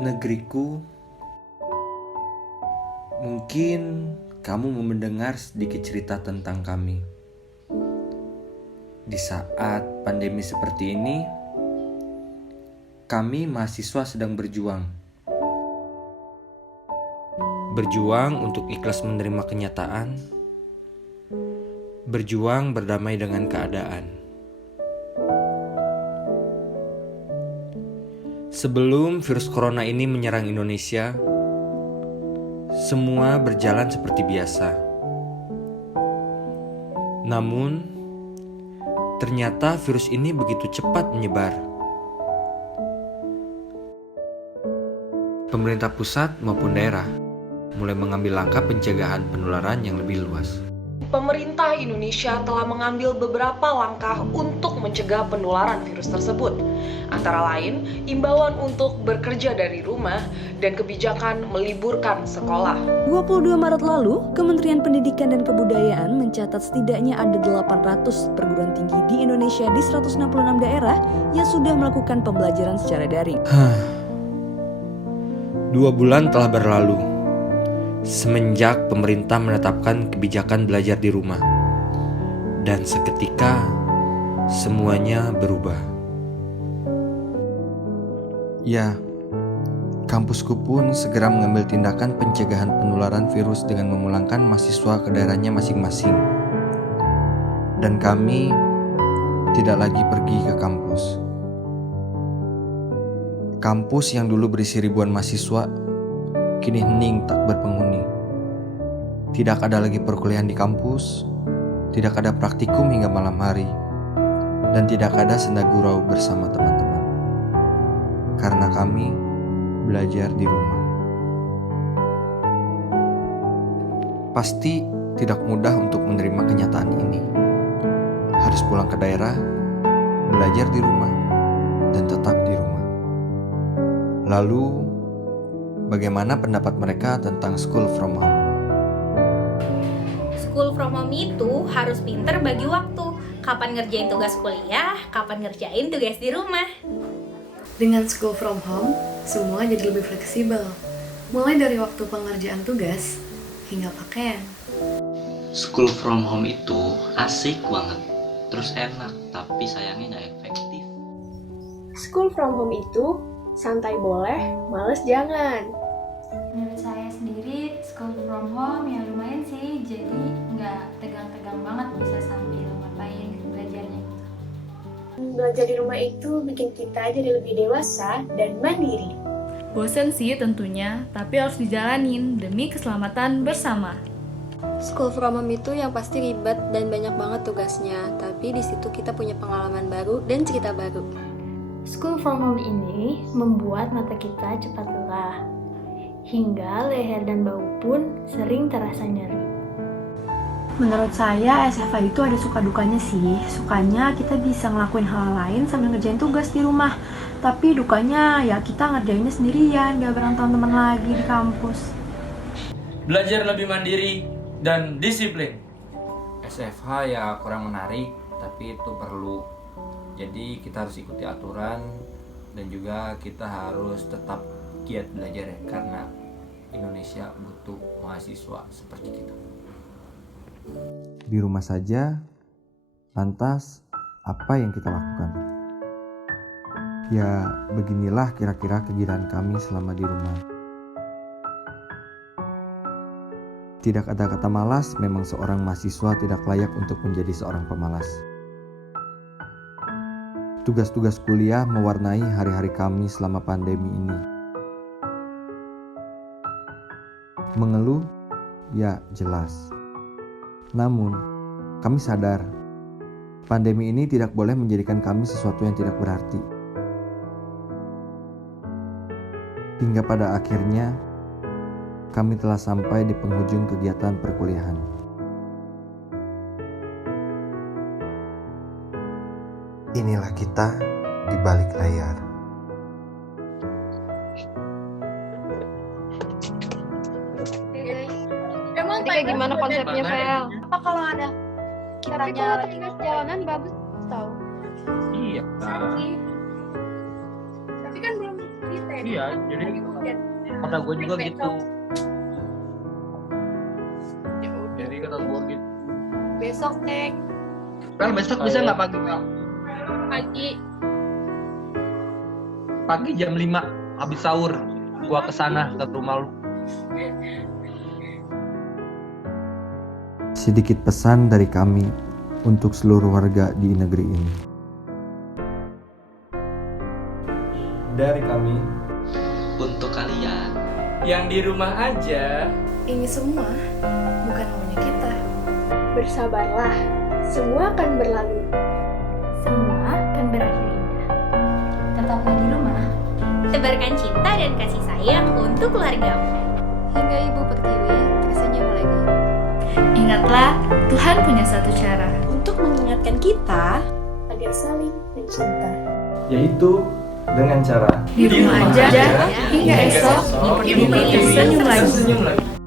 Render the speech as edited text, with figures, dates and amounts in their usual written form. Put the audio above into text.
Negeriku, mungkin kamu mau mendengar sedikit cerita tentang kami. Di saat pandemi seperti ini, kami mahasiswa sedang berjuang. Berjuang untuk ikhlas menerima kenyataan. Berjuang berdamai dengan keadaan. Sebelum virus corona ini menyerang Indonesia, semua berjalan seperti biasa. Namun, ternyata virus ini begitu cepat menyebar. Pemerintah pusat maupun daerah mulai mengambil langkah pencegahan penularan yang lebih luas. Pemerintah Indonesia telah mengambil beberapa langkah untuk mencegah penularan virus tersebut. Antara lain, imbauan untuk bekerja dari rumah dan kebijakan meliburkan sekolah. 22 Maret lalu, Kementerian Pendidikan dan Kebudayaan mencatat setidaknya ada 800 perguruan tinggi di Indonesia di 166 daerah yang sudah melakukan pembelajaran secara daring. 2 bulan telah berlalu semenjak pemerintah menetapkan kebijakan belajar di rumah, dan seketika semuanya berubah. Ya, kampusku pun segera mengambil tindakan pencegahan penularan virus dengan memulangkan mahasiswa ke daerahnya masing-masing. Dan kami tidak lagi pergi ke kampus. Kampus yang dulu berisi ribuan mahasiswa kini hening tak berpenghuni. Tidak ada lagi perkuliahan di kampus, tidak ada praktikum hingga malam hari, dan tidak ada senda gurau bersama teman-teman. Karena kami belajar di rumah. Pasti tidak mudah untuk menerima kenyataan ini. Harus pulang ke daerah, belajar di rumah, dan tetap di rumah. Lalu, bagaimana pendapat mereka tentang school from home? School from home itu harus pinter bagi waktu. Kapan ngerjain tugas kuliah, kapan ngerjain tugas di rumah. Dengan school from home, semua jadi lebih fleksibel. Mulai dari waktu pengerjaan tugas hingga pakaian. School from home itu asik banget, terus enak, tapi sayangnya nggak efektif. School from home itu santai boleh, males jangan. Menurut saya sendiri, school from home ya lumayan sih, jadi nggak tegang-tegang banget, bisa sambil ngapain belajarnya. Belajar di rumah itu bikin kita jadi lebih dewasa dan mandiri. Bosen sih tentunya, tapi harus dijalanin demi keselamatan bersama. School from home itu yang pasti ribet dan banyak banget tugasnya, tapi di situ kita punya pengalaman baru dan cerita baru. School from home ini membuat mata kita cepat lelah, hingga leher dan bahu pun sering terasa nyeri. Menurut saya SFA itu ada suka dukanya sih. Sukanya kita bisa ngelakuin hal lain sambil ngerjain tugas di rumah. Tapi dukanya ya kita ngerjainnya sendirian, gak bareng teman-teman lagi di kampus. Belajar lebih mandiri dan disiplin. SFH ya kurang menarik, tapi itu perlu. Jadi kita harus ikuti aturan dan juga kita harus tetap giat belajar ya, karena Indonesia butuh mahasiswa seperti kita. Di rumah saja, lantas apa yang kita lakukan? Ya, beginilah kira-kira kegiatan kami selama di rumah. Tidak ada kata malas, memang seorang mahasiswa tidak layak untuk menjadi seorang pemalas. Tugas-tugas kuliah mewarnai hari-hari kami selama pandemi ini. Mengeluh? Ya, jelas. Namun, kami sadar, pandemi ini tidak boleh menjadikan kami sesuatu yang tidak berarti. Hingga pada akhirnya, kami telah sampai di penghujung kegiatan perkuliahan. Inilah kita di balik layar. Emang kayak gimana konsepnya, Fel? Apa kalau ada Tapi kalau teknis jalanan bagus tau. Iya. Tapi kan belum Iya, jadi kata gue juga gitu. Jadi kata gue gitu. Besok, Tek. Pel besok bisa nggak pagi, Pel? Pagi. Pagi jam 5 habis sahur. Gua kesana ke rumah lu. Sedikit pesan dari kami untuk seluruh warga di negeri ini. Dari kami Untuk kalian Yang di rumah aja. Ini semua bukan maunya kita. Bersabarlah, semua akan berlalu. Semua akan berakhir indah. Tetaplah di rumah. Tebarkan cinta dan kasih sayang untuk keluargamu. Hingga Ibu Pertiwi tersenyum lagi. Ingatlah, Tuhan punya satu cara. Untuk mengingatkan kita Agar saling mencinta. yaitu dengan cara Di rumah aja, hingga esok, Ibu Pertiwi senyum lagi.